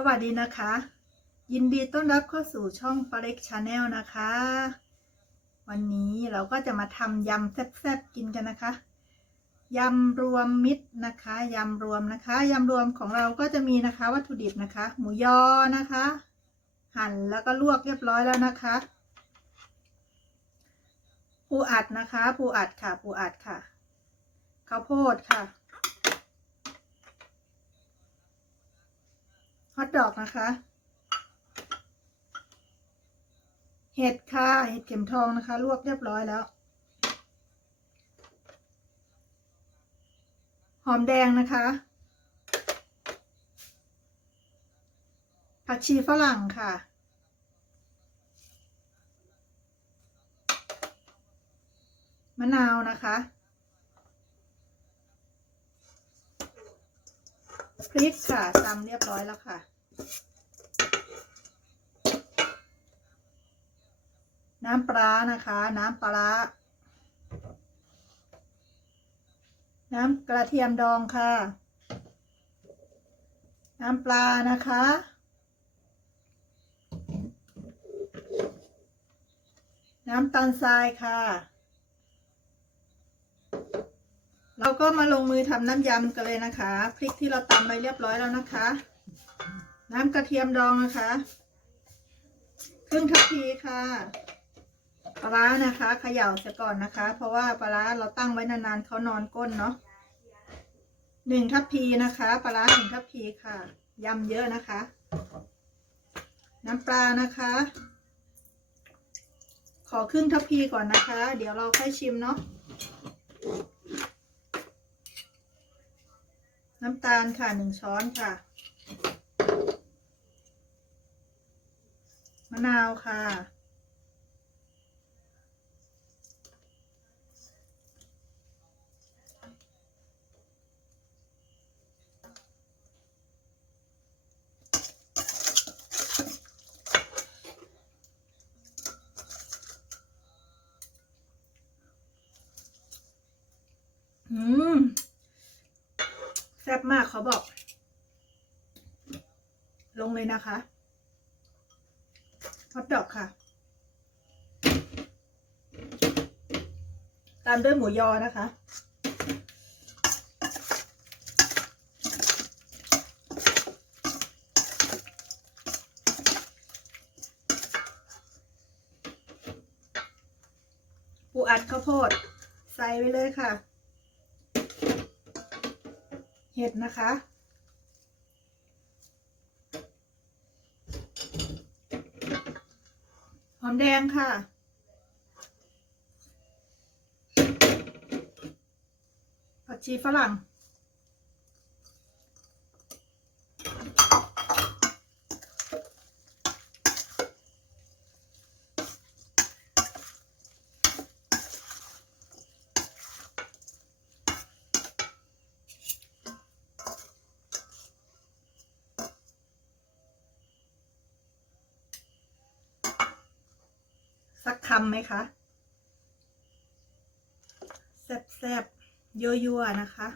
สวัสดีนะคะ ยินดีต้อนรับเข้าสู่ช่องปาเล็กชาแนลนะคะ วันนี้เราก็จะมาทำยำแซ่บๆกินกันนะคะยำรวมมิตรนะคะยำรวมนะคะยำรวมของเราก็จะมีนะคะ วัตถุดิบนะคะ หมูยอนะคะ หั่นแล้วก็ลวกเรียบร้อยแล้วนะคะปูอัดนะคะปูอัดค่ะปูอัดค่ะข้าวโพดค่ะ ฮอทดอกนะคะ เห็ดค่ะ เห็ดเข็มทองนะคะ ลวกเรียบร้อยแล้ว หอมแดงนะคะ ผักชีฝรั่งค่ะมะนาวนะคะพริกค่ะตำเรียบร้อยแล้วค่ะ น้ำปลานะคะ น้ำปลา น้ำกระเทียมดองค่ะ น้ำปลานะคะ น้ำตาลทรายค่ะ เราก็มาลงมือทำน้ำยำกันเลยนะคะ พริกที่เราตำไปเรียบร้อยแล้วนะคะ น้ำกระเทียมดองนะคะครึ่งทัพพีค่ะปลาร้านะคะเขย่าเสียก่อนนะคะ เพราะว่าปลาร้าเราตั้งไว้นานๆเขานอนก้นเนาะหนึ่งทัพพีนะคะปลาร้าหนึ่งทัพพีค่ะยำเยอะนะคะ น้ำปลานะคะ ขอครึ่งทัพพีก่อนนะคะ เดี๋ยวเราค่อยชิมเนาะน้ำตาลค่ะหนึ่งช้อนค่ะ มะนาวค่ะ อืม แซ่บมากเขาบอก ลงเลยนะคะ ฮอตดอกค่ะ ตามด้วยหมูยอนะคะ ปูอัดข้าวโพด ใส่ไว้เลยค่ะ เห็ดนะคะ หอม แดงค่ะ ผักชีฝรั่ง สักคำไหมคะแซ่บๆยั่วๆนะคะ